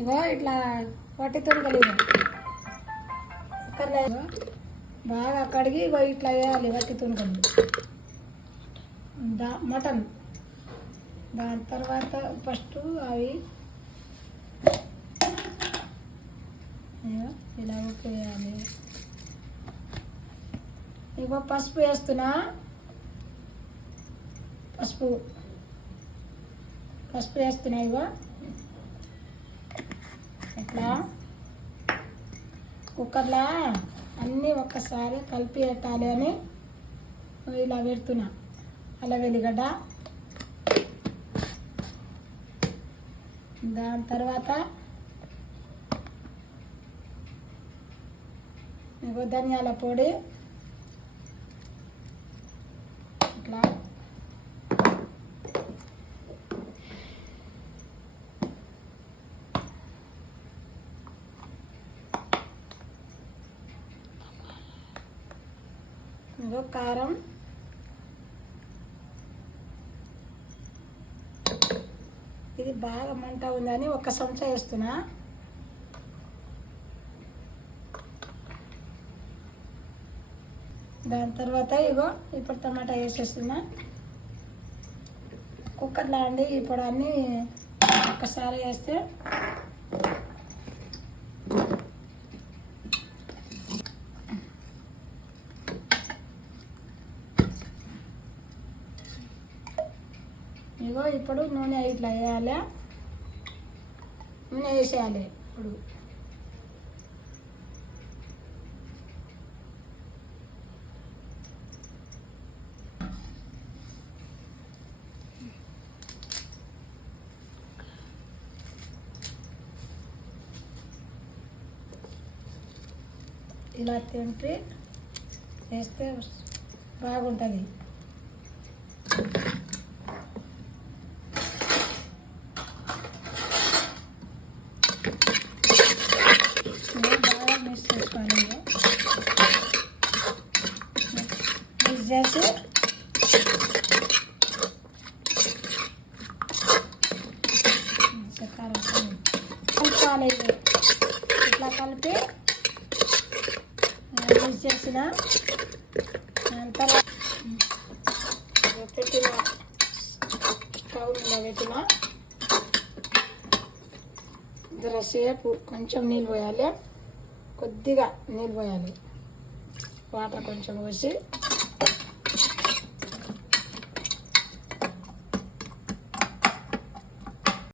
ఇగో ఇట్లా వట్టి తునకలు కుక్కర్లో బాగా కడిగి ఇగో ఇట్లా వేయాలి వట్టి తునకలు మటన్. దాని తర్వాత ఫస్ట్ అవి ఇలా ఉప్పు వేయాలి. ఇగో పసుపు వేస్తున్నా, పసుపు వేస్తున్నా. ఇగో ఇట్లా కుక్కర్లో అన్నీ ఒక్కసారి కలిపి పెట్టాలి అని ఇలా పెడుతున్నా. అలా వెల్లిగడ్డ, దాని తర్వాత ఇగో ధనియాల పొడి ఇట్లా, ఇగో కారం, ఇది బాగా మంట ఉందని 1 చెంచా వేస్తున్నా. దాని తర్వాత ఇగో ఇప్పుడు టమాటా వేసేస్తున్నా. కుక్కర్లో అండి ఇప్పుడు అన్నీ ఒక్కసారి వేస్తే ఇగో ఇప్పుడు నూనె ఇట్లా వేయాలి, నూనె వేసేయాలి. ఇప్పుడు ఇలా తింటే వేస్తే బాగుంటుంది. బాగా మిక్స్ చేసుకోవాలి. మిక్స్ చేసి కలుపుకోవాలి. ఇట్లా కలిపి మిక్స్ చేసిన తర్వాత పెట్టిన స్టవ్ మీద పెట్టిన జరసేపు కొంచెం నీళ్ళు పోయాలి, కొద్దిగా నీళ్ళు పోయాలి, వాటర్ కొంచెం పోసి